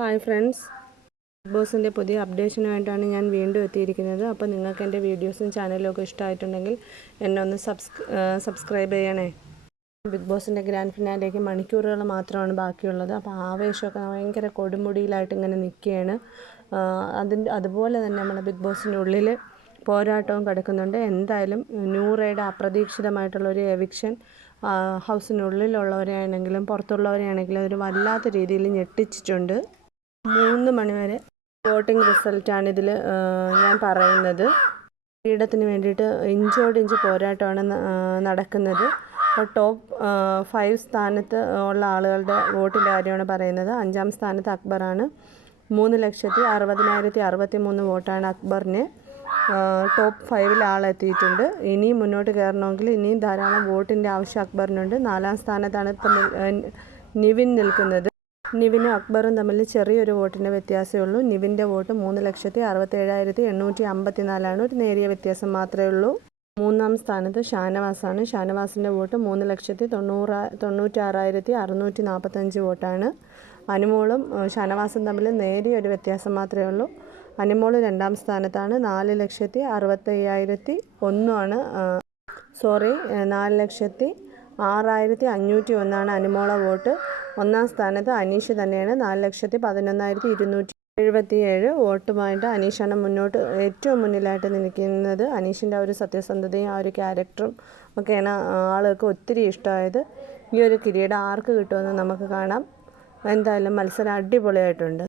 Hi friends, big ബോസിൻ്റെ പുതിയ അപ്ഡേഷനുമായിട്ടാണ് ഞാൻ വീണ്ടും എത്തിയിരിക്കുന്നത്. അപ്പോൾ നിങ്ങൾക്ക് എൻ്റെ വീഡിയോസും ചാനലും ഒക്കെ ഇഷ്ടമായിട്ടുണ്ടെങ്കിൽ എന്നെ ഒന്ന് സബ്സ്ക്രൈബ് ചെയ്യണേ. ബിഗ് ബോസിൻ്റെ ഗ്രാൻഡ് ഫിനാലേക്ക് മണിക്കൂറുകൾ മാത്രമാണ് ബാക്കിയുള്ളത്. അപ്പോൾ ആവേശമൊക്കെ ഭയങ്കര കൊടുമുടിയിലായിട്ട് ഇങ്ങനെ നിൽക്കുകയാണ്. അതുപോലെ തന്നെ നമ്മുടെ ബിഗ് ബോസിൻ്റെ ഉള്ളിൽ പോരാട്ടവും കിടക്കുന്നുണ്ട്. എന്തായാലും നൂറയുടെ അപ്രതീക്ഷിതമായിട്ടുള്ളൊരു എവിക്ഷൻ ഹൗസിനുള്ളിലുള്ളവരെയാണെങ്കിലും പുറത്തുള്ളവരെയാണെങ്കിലും ഒരു വല്ലാത്ത രീതിയിൽ ഞെട്ടിച്ചിട്ടുണ്ട്. 3 മണിവരെ വോട്ടിംഗ് റിസൾട്ടാണിതിൽ ഞാൻ പറയുന്നത്. കിരീടത്തിന് വേണ്ടിയിട്ട് ഇഞ്ചോടിഞ്ച് പോരാട്ടമാണ് നടക്കുന്നത്. അപ്പോൾ ടോപ്പ് 5 സ്ഥാനത്ത് ഉള്ള ആളുകളുടെ വോട്ടിൻ്റെ കാര്യമാണ് പറയുന്നത്. 5ാം സ്ഥാനത്ത് അക്ബറാണ്. 3,60,063 വോട്ടാണ് അക്ബറിന്. ടോപ്പ് 5 ആളെത്തിയിട്ടുണ്ട്. ഇനിയും മുന്നോട്ട് കയറണമെങ്കിൽ ഇനിയും ധാരാളം വോട്ടിൻ്റെ ആവശ്യം അക്ബറിനുണ്ട്. 4ാം സ്ഥാനത്താണ് ഇപ്പം നിവിൻ നിൽക്കുന്നത്. നിവിനും അക്ബറും തമ്മിൽ ചെറിയൊരു വോട്ടിൻ്റെ വ്യത്യാസമേ ഉള്ളൂ. നിവിൻ്റെ വോട്ട് 3,67,854 ഒരു നേരിയ വ്യത്യാസം മാത്രമേ ഉള്ളൂ. 3ാം സ്ഥാനത്ത് ഷാനവാസാണ്. ഷാനവാസിൻ്റെ വോട്ട് 3,96,645 വോട്ടാണ്. അനുമോളും ഷാനവാസും തമ്മിൽ നേരിയൊരു വ്യത്യാസം മാത്രമേ ഉള്ളൂ. അനുമോൾ 2ാം സ്ഥാനത്താണ്. 4,65,001 4,06,501 അനുമോള വോട്ട്. 1ാം സ്ഥാനത്ത് അനീഷ് തന്നെയാണ്. 4,11,277 വോട്ടുമായിട്ട് അനീഷാണ് ഏറ്റവും മുന്നിലായിട്ട് നിൽക്കുന്നത്. അനീഷിൻ്റെ ആ ഒരു സത്യസന്ധതയും ആ ഒരു ക്യാരക്ടറും ഒക്കെയാണ് ആളുകൾക്ക് ഒത്തിരി ഇഷ്ടമായത്. ഈ ഒരു കിരീടം ആർക്ക് കിട്ടുമെന്ന് നമുക്ക് കാണാം. എന്തായാലും മത്സരം അടിപൊളിയായിട്ടുണ്ട്.